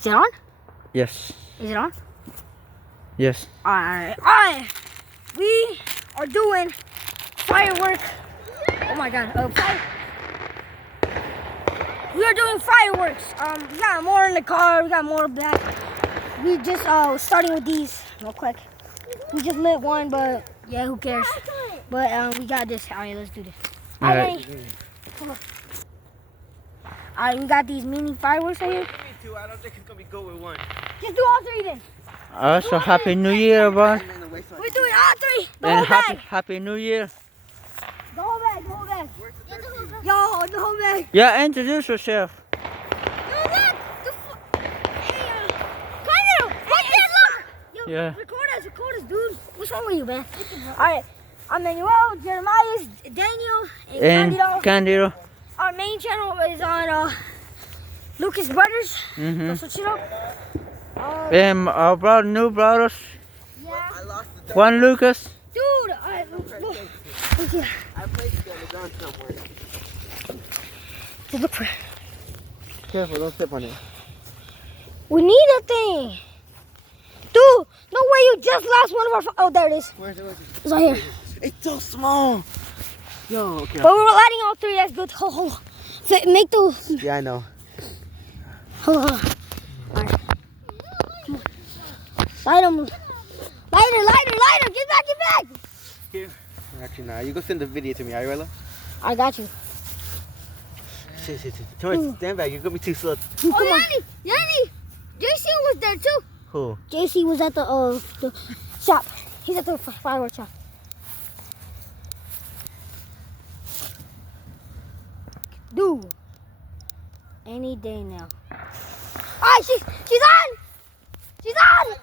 Is it on? Yes. Is it on? Yes. Alright. We are doing firework. Oh my god. We are doing fireworks. We got more in the car. We got more back. We just starting with these real quick. We just lit one, but yeah, who cares? But we got this. Alright, let's do this. Alright. Alright, we got these mini fireworks right here. I don't think it's gonna be good with one. Just do all three then. Also, Happy New Year, everyone. We're doing all three. The And whole bag. Happy New Year. The whole bag. The whole bag. Yo, the whole bag. Yeah, introduce yourself. Yeah. Record us, dude. What's wrong with you, man? Alright, I'm Manuel, Jeremiah, Daniel, and Candido. Candido. Our main channel is on Lucas Brothers. Mm-hmm. So, you know. And our new brothers. Yeah. Juan Lucas. Dude, look here. I placed it on the ground somewhere. Just look for it. Careful, don't step on it. We need a thing. Dude, no way you just lost one of our... Oh, there it is. Where's it? It's right here. It's so small. Yo, okay. But we're lighting all three. That's good. Hold on. Make those... Yeah, I know. Hold on. All right. Come on. Light them. Lighter. Get back. Here. Actually, nah. You go send the video to me, alright, Rella? I got you. Shit. Stand back. You're gonna be too slow. Come on. Yanni. JC was there too. Who? JC was at the shop. He's at the fireworks shop. Dude. Any day now. Alright, she's on! She's on!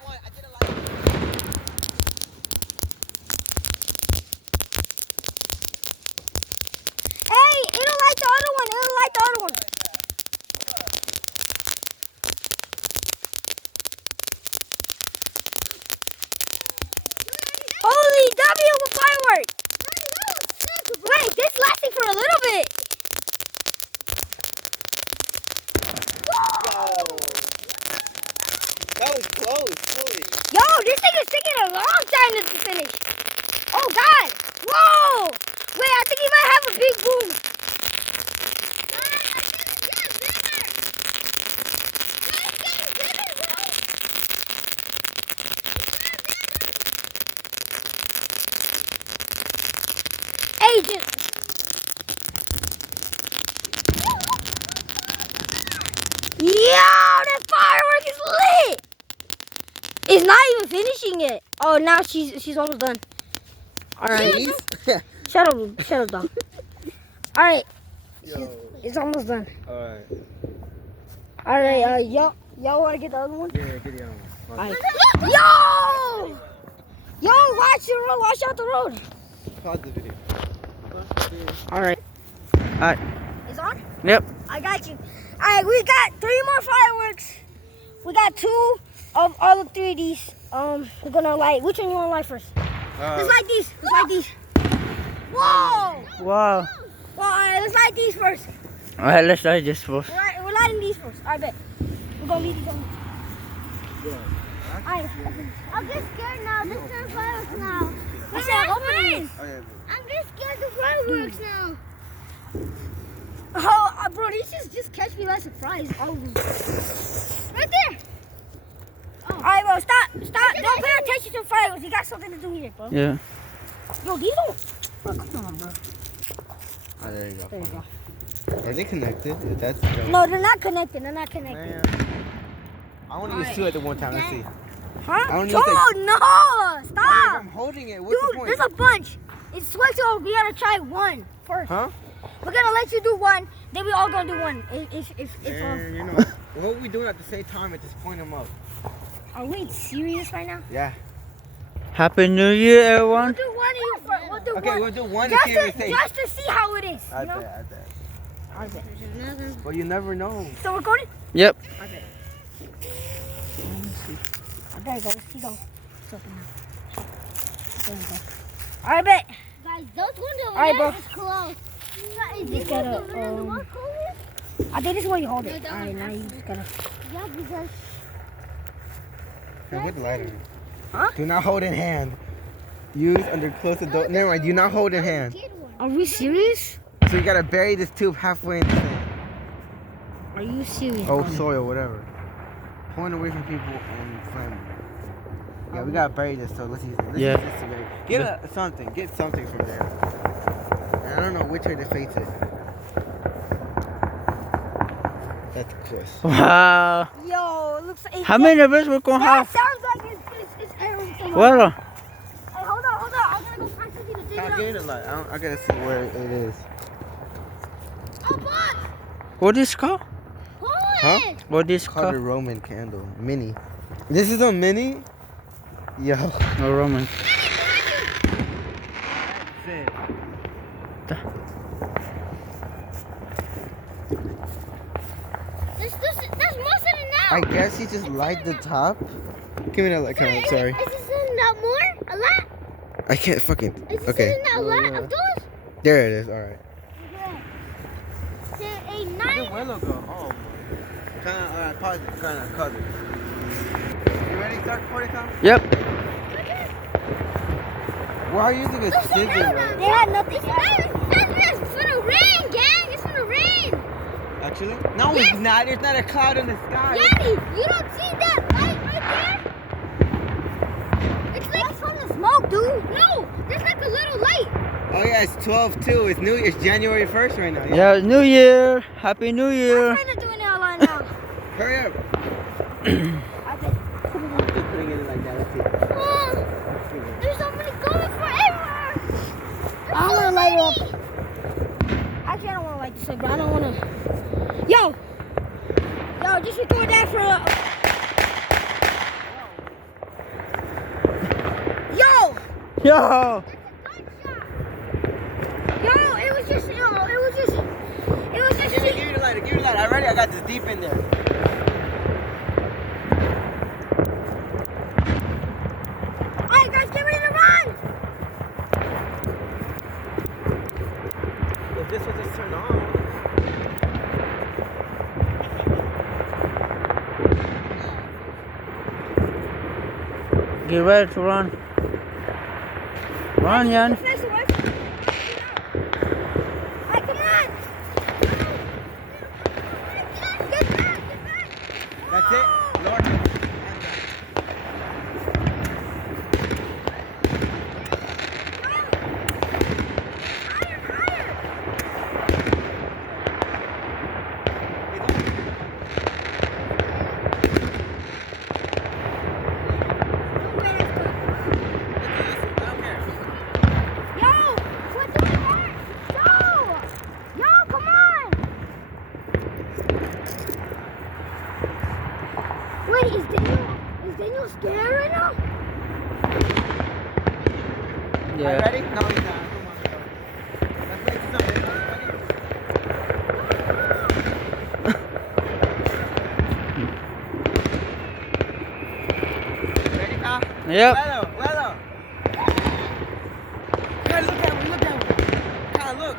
Hey, it'll light the other one. Holy W with firework! Wait, this lasting for a little bit. That was close. Holy. Yo, this thing is taking a long time to finish. Oh God! Whoa! Wait, I think he might have a big boom. Agent. Yo, that firework is lit. It's not even finishing it. Oh, now she's almost done. All right. Shut up, dog. All right. It's almost done. Alright. All right. Y'all want to get the other one? Yeah, get the other one. All right. Yo, watch out the road. Pause the video. All right. It's on? Yep. I got you. All right, we got 3 more fireworks. We got 2 of all the 3 of these. We're gonna light. Which one you wanna light first? Let's light these. Whoa! Wow. Well, all right, let's light these first. All right, let's light this first. We're lighting these first. I bet. We're gonna leave these on. Alright. I'm just scared now. This is fireworks now. I said open these. I'm just scared of fireworks now. Oh, bro, these just catch me by surprise. Oh. Right there. Alright, bro, stop. Don't pay attention to fireworks. You got something to do here, bro. Yeah. Yo, these don't. Bro, come on, bro. Oh, there you go. There you go. Are they connected? That's No, they're not connected. Man, I want to use 2 at the one time. Let's see. huh? I don't Oh, use no. I'm Stop. holding it. What's the Dude, point? there's a bunch. It's switched over. We gotta try one first. Huh? We're gonna let you do one. Then we all gonna do one. It's You know, what are we doing at the same time at this point them up? Are we serious right now? Yeah. Happy New Year, We'll everyone. do one of you first. We'll do Okay, one. we'll do one Just and see what they say. just to see how it is. I You know? bet. I bet. But you never know. Still recording? Yep. I bet. Oh, there you go. Let's see those. It's open now. There you go. I bet. Guys, those windows Alright, bro. is closed. Is Just gotta, I think this is where you hold it. Alright, now you just gotta. Yeah, because Hey, with the lighter. Huh? Do not hold in hand. Use under close door. Never mind. Do not hold in hand. did one. Are we serious? So you gotta bury this tube halfway in the sand. Are you serious? Oh, Bobby? soil, whatever. Pulling away from people and family. Yeah, we gotta bury this. So let's use this. Yeah. This to bury. Get something. Get something from there. And I don't know which way to face it. That's close. Wow. Yo, it looks like. How many of us we're gonna That have? sounds like it's everything. Well, Hey, hold on. I'm gonna go find something to dig it I'll up. give it a light. I gotta see where it is. Oh, boss! what is it called? Hold Huh? it! What is It's it called a called? Roman candle. Mini. This is a mini? Yo. No Roman. That's most of it now. I guess you just light the top. Give me that light. Come on, sorry. Is this not more? A lot? I can't fucking. Is this Okay. not a lot of those? There it is. All right. There a 9. Where go? Oh. Kind of pause it. Kind of cut it. You ready? Start recording, Tom? Yep. Why are you using a scissor? They had nothing. It's for the rain, gang. It's for the rain. Actually? No, Yes. it's not. There's not a cloud in the sky. Yanni, you don't see that light right there? It's like From the smoke, dude. no, there's like a little light. Oh yeah, it's 12/2. It's new. It's January 1st right now. Yeah, New Year. Happy New Year. I'm trying to do it now, right now. Hurry up. I think. Just putting it like that. Let's see. Oh, there's somebody going forever. I want to light it up. Actually, I don't want to light this up, but I don't want to. Yo, just record that for. Yo, Yo. it was just. Give me the lighter. Give me the lighter. I'm ready. I got this deep in there. Alright, guys, get ready to run. If this was just turned on. Get ready to run. Run, Yan. It's nice to watch. Alright, come on. Get back. That's it. Lord. Wait, is Daniel scared right now? Yeah. Ready? No, he's not. Come on. Let's wait for something. Ready, Kyle? Yep. Weather. Guys, look that way. Kyle, look.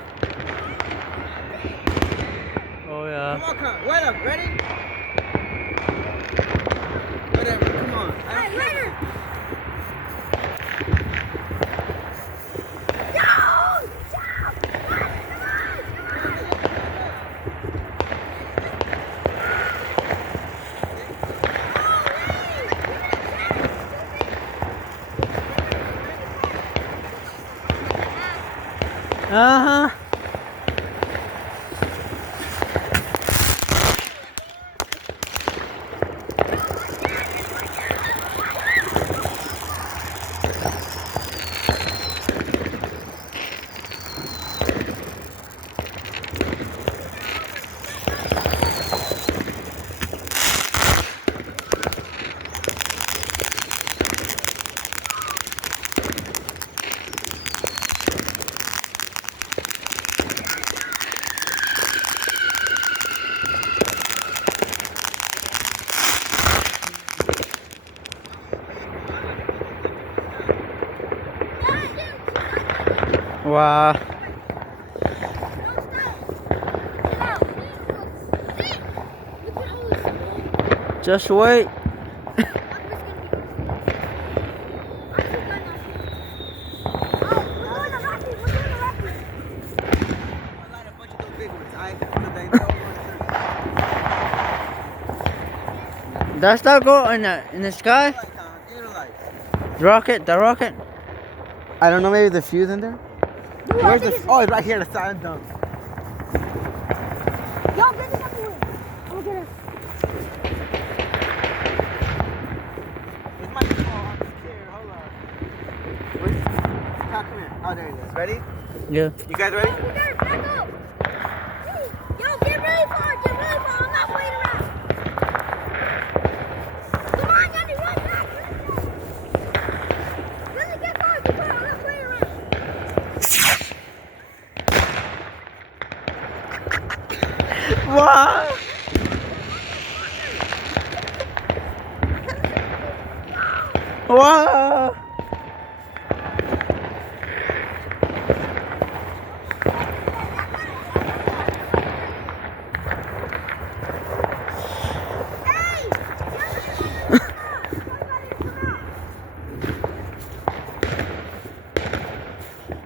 Oh yeah. Come on, Kyle. Weather, ready? Whatever, come on. I don't care. Uh-huh. Wow. Just wait. Does that go in the sky? The rocket. I don't know, maybe the fuse in there? Where's the... Oh, it's right here, the silent dump. Yo, get this up the way. I'll get it. It's my phone. I'm scared. Hold on. Where's... Come here. Oh, there it is. Ready? Yeah. You guys ready? We gotta back up. Yo, get really far. Get really far. I'm not waiting around. Come on, Johnny, run back. Really get far. Get far. I'm not waiting around. Wow. Wow.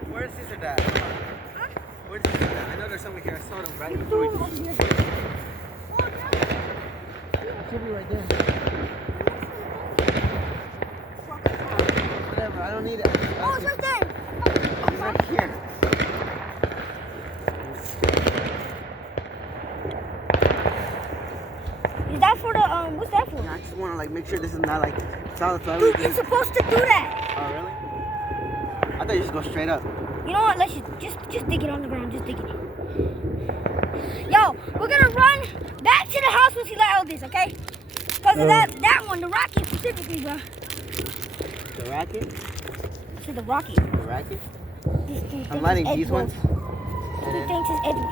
Where's Caesar Dad? Where's Caesar Dad? I know there's somewhere here. I saw them right before we... Should be right there. Whatever, I don't need it. Oh, it's right there. It's right here. Is that for the, what's that for? I just want to like make sure this is not like solid flower. Dude, you're supposed to do that. Oh, really? I thought you just go straight up. You know what? Let's just dig it on the ground. Just dig it. Yo, we're gonna run back to the house once you let out this, okay? Because of that one, the rocket specifically, bro. The racket? To the rocket. The racket? I'm lighting these ones. He thinks it's edgy.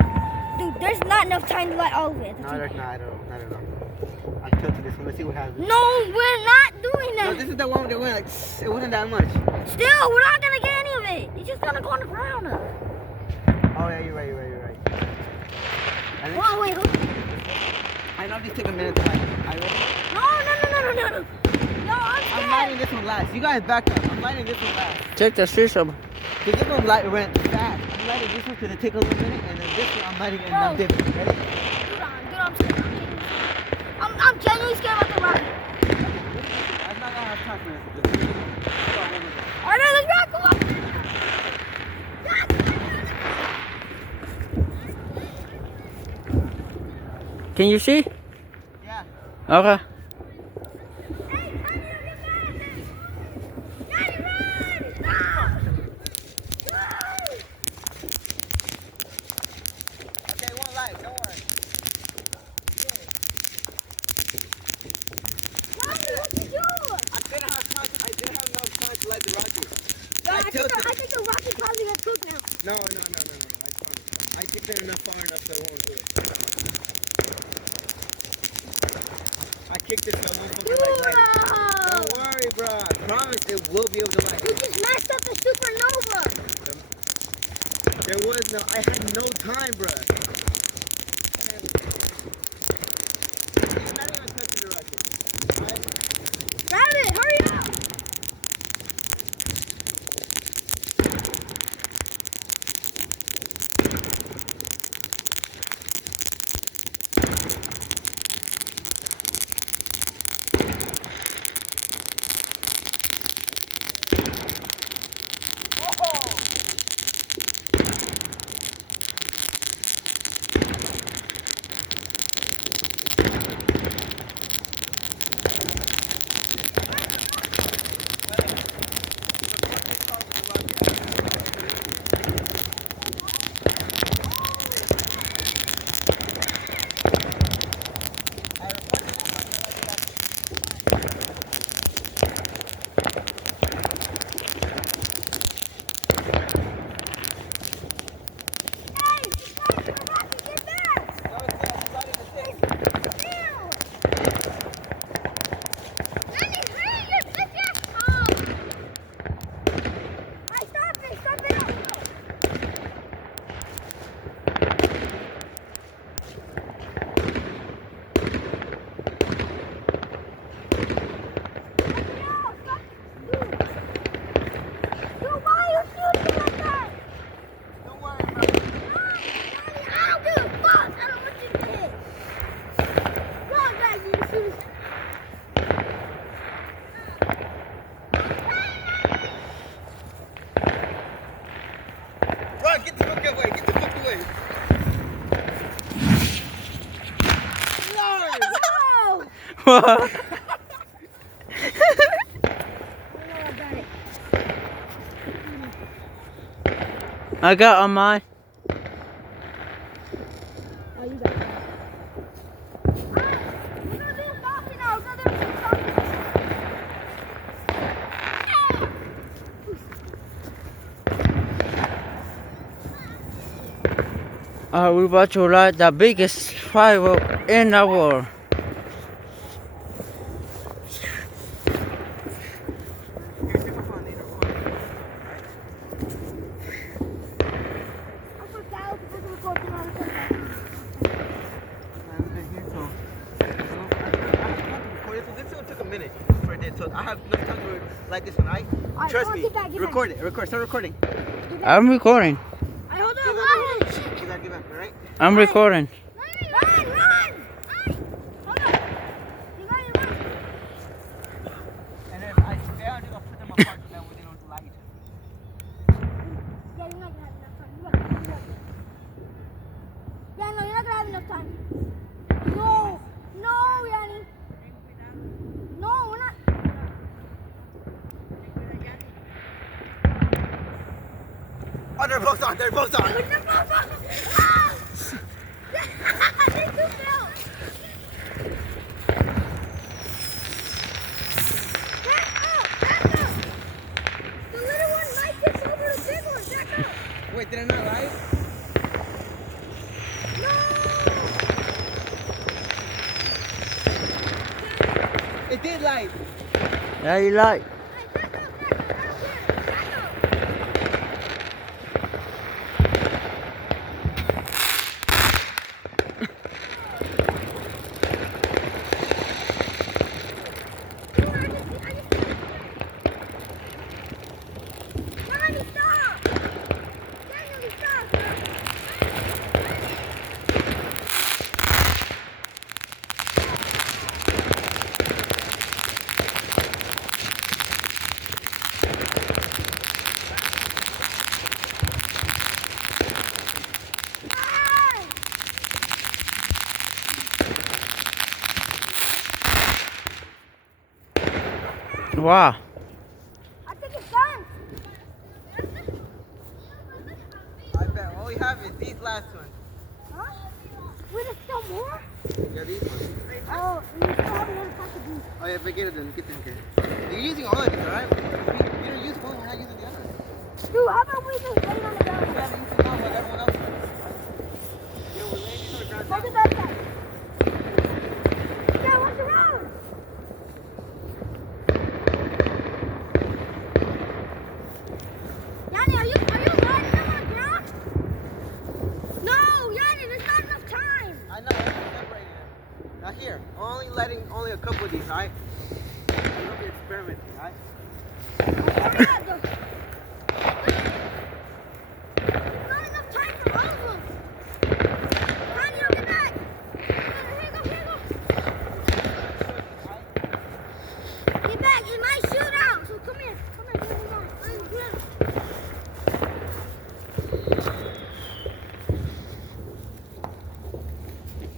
Dude, there's not enough time to light all of it. No, there's not. I don't know. I tilted this one. Let's see what happens. No, we're not doing No, that. this is the one that went like, it wasn't that much. Still, we're not gonna get any of it. It's just gonna go on the ground. Oh, yeah, you're right. Oh, wait, hold on. I know these take a minute to light. Are you ready? No. No, I'm I'm scared. lighting this one last. You guys back up. I'm lighting this one last. Check the switch up. Because this one light went fast. I'm lighting this one because it takes a little minute, and then this one I'm lighting it and I'm dipping. Ready? Dude, I'm scared. I'm genuinely scared about the rocket. I'm not gonna have time for this. Alright, let's rock. Come on. Can you see? Yeah. Okay. Okay, one light. Don't worry. I didn't have enough time to light the rocket. I think the rocket probably got cooked now. No. I promise. I kicked it enough far enough so it won't do it. I kicked it so it won't fucking like light it. Don't worry, bro. I promise it will be able to light You it. just messed up the supernova. There was no, I had no time, bro. He's not even touching the rocket. Alright? Grab it, hurry up. I got on mine. Oh, you got it. We're gonna do saucy now. We're gonna do saucy. We're about to light the biggest firework in the world. Here, take my phone. These are recording. I'm for Dallas. We're gonna record tomorrow. This one took a minute for this, so I have enough time to like this one, right? Alright, Trust go on, me. get back, get Record it. Record. Start recording. I'm recording. Alright, hold on. Give Hold that, on. give that, alright? I'm recording. Run! Hold on. You got it, run. And if I fail, I'm just gonna put them apart so that way they don't lag each other. Yeah, you're not gonna have enough time. You got it. Yeah, no, you're not gonna have enough time. No, Yanni. No, we're not. Oh, they're both on. They're both on. Ah! They two fell. Back up. The little one might tip over the big one. Back up. Wait, did I not live? No. It did live. Yeah, you like. Hey, back up. I don't care. Back up. Yanni, stop. Yanni, stop. Ah! Wow. I think it's done. I bet all we have is these last ones. Huh? Wait, there's still more? Yeah, these ones. Oh, and you still have another pack of these. Oh yeah, forget it then. Get them here. You're using all of these, alright? You don't use one, we're not using the other. Dude, how about we just lay it on the We ground? haven't used them all like everyone else. Yeah, we're laying these on the ground. Hold it back side. Yeah, what's around? Yanni, are you lighting them on the ground? No, Yanni, there's not enough time. I know, I'm separating them. Not here. I'm only letting a couple of these, alright? I'm gonna be experimenting, alright? Hurry up, though. There's not enough time for all of them. Yanni, I'll get back. Here you go. Get back, it might shoot out, so come here. Come on.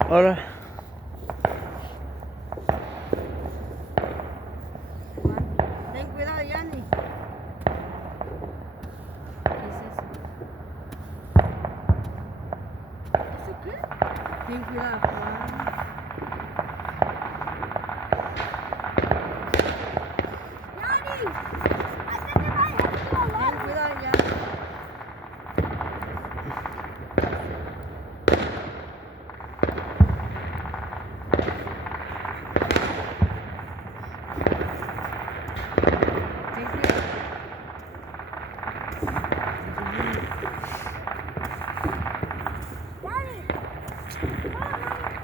Hola. Ten cuidado, Yanni. ¿Eso qué? Ten cuidado, Yanni, I think it might have to go low. Ten cuidado, Yanni. Yanni, come on, Yanni.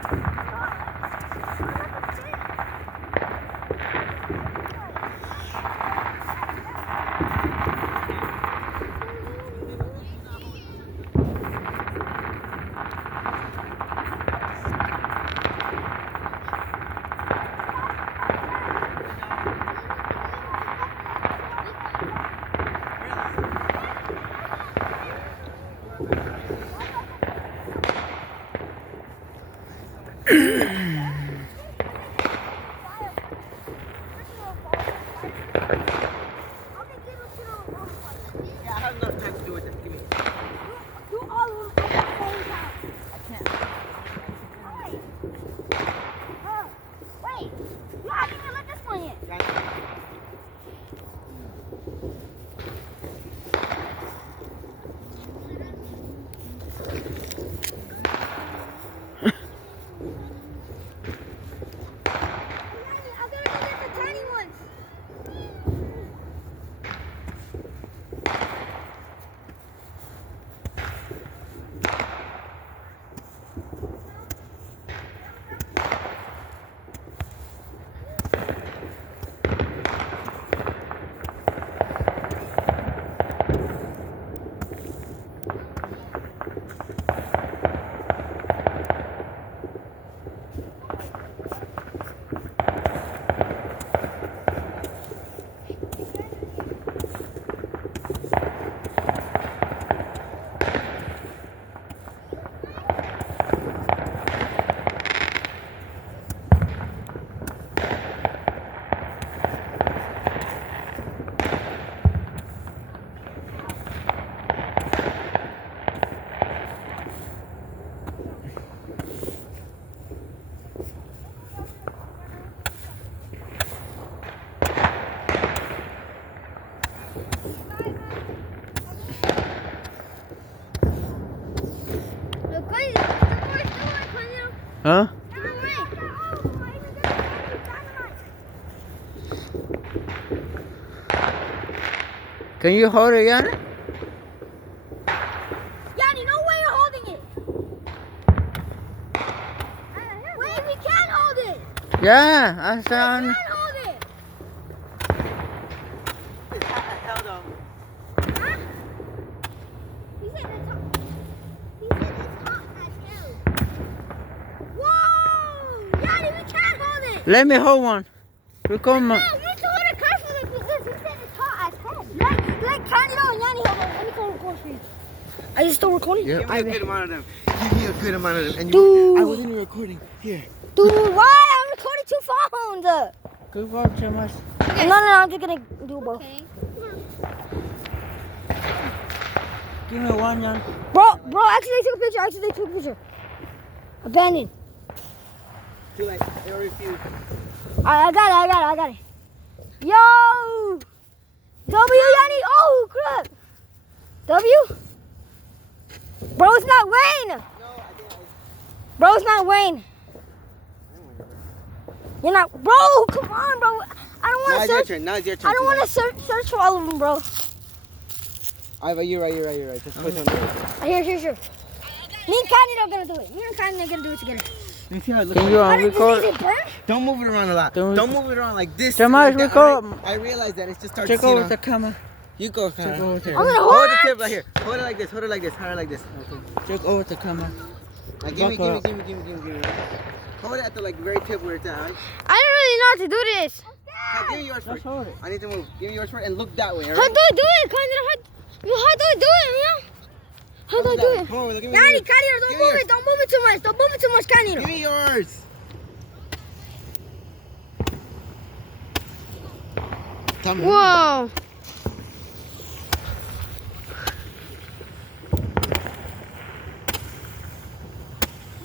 Huh? Give him a ring. Can you hold it, Yanni? Yanni, no way you're holding it. Wait, we can hold it. Yeah, I We found. can hold it. I held him. Huh? He said it's hot. He said it's hot as hell. Whoa! Yanni, we can hold it. Let me hold one. Come No, on. we need to hold it carefully because he said it's hot as hell. Like Candy and Yanni, hold on. Let me go record for you. Are you still recording? Give me a good amount of them. Give me a good amount of them. And Dude. I wasn't even recording. Here. Dude, why? I'm recording 2 phones. Good work, Thomas. No, I'm just gonna do both. Okay. Give me one, Yanni. Bro, actually took a picture. Abandoned. Too late. They already refused. I got it. Yo! W, Yanni. Oh, crap. W? Bro, it's not Wayne. No, I think Bro, it's not Wayne. You're not. Bro, come on, bro. I don't Now want it's to your search. turn. Now it's your turn. I don't want to search for all of them, bro. You're right. Just push on there. Here. Me and Candy are gonna do it. Me and Candy are gonna do it together. Let me see how it looks. Can you How did record? it burn? Don't move it around a lot. Don't- Don't move it around like this. Thomas, like that, record. alright? I realize that. It's just starts. Check over the camera. You go. Check over there. I'm gonna Hold hold the it. tip right here. Hold it like this. Hold it like this. Check over the camera. Now give me. Hold it at the like very tip where it's at. Right? I don't really know how to do this. Now, give me yours first. hold it. I need to move. Give me yours first and look that way. How Alright? do I do it, Candy? How do I do it, How do I do it? Come on, give me Yanni, yours. Candy, Give don't me move yours. it. Don't move it too much. Candy. Give me yours. Come on. Whoa.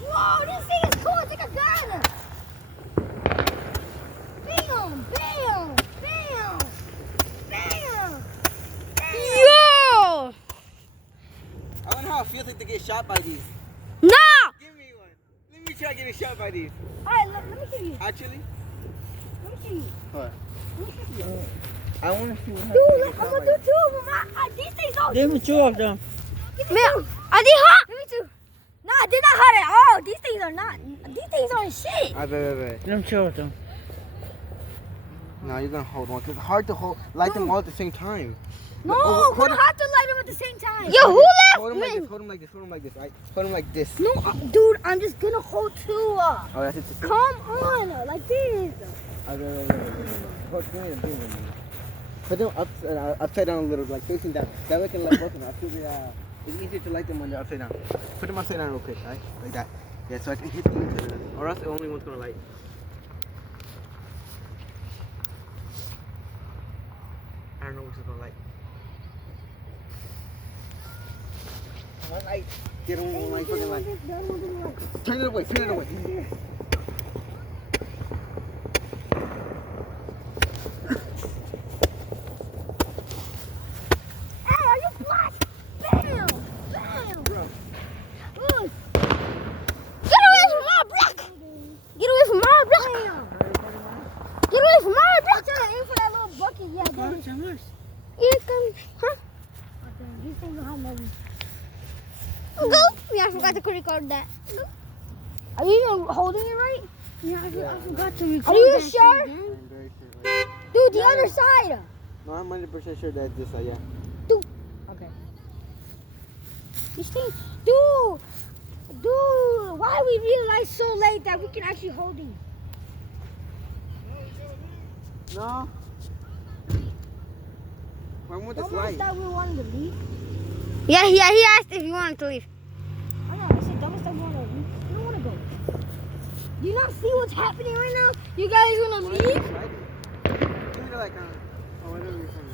Whoa, this thing is cool. It's like a gun. Bam. Yo. I wonder how it feels like to get shot by these. Nah. Give me one. Let me try getting shot by these. All right, let me see you. Actually, Let me see you. what? Let me see you. I want to see what Dude, happens. look, I'm gonna do 2 of them. These things don't. Give me 2 of them. Man, are they hot? Give me 2. Nah, they're not hot at all. These things are not. These things aren't shit. I bet. Let me 2 of them. No, you're gonna hold one. 'Cause it's hard to hold them all at the same time. No, Oh, we hold don't on. have to light them at the same time. Hold them like me? this. Hold them like this. Right? Hold them like this. No, dude, I'm just gonna hold 2. Oh, that's it. Come on, like this. Hold, give me them. Put them upside down a little, like facing down. That way I can light both of them. I feel it's easier to light them when they're upside down. Put them upside down real quick, right? Like that. Yeah, so I can hit the each other. Or else the only one's gonna light. I don't know which is gonna light. One light. Get one light, fucking light. Turn it away. Hey, are you black? Bam! Bro. Good. Get away from my block! Get away from my block! Get away from my block! I'm trying to aim for that little bucket. Yeah, Come on, Thomas. here comes. Huh? These things don't have no. Go! Yeah, I forgot to record that. Go. Are you even holding it right? Yeah, I forgot to record. Are you that sure? shit, man. I'm very sure. Dude, the other side. No, I'm 100% sure that this, yeah. Okay. These things, dude, why we realize so late that we can actually hold these? No. When would this Don't light? that we wanted to leave. Yeah, he asked if you wanted to leave. I know, I said don't that we want to leave. We don't want to go. Do you not see what's happening right now? You guys want to leave? Give me the light, oh, whatever you're saying.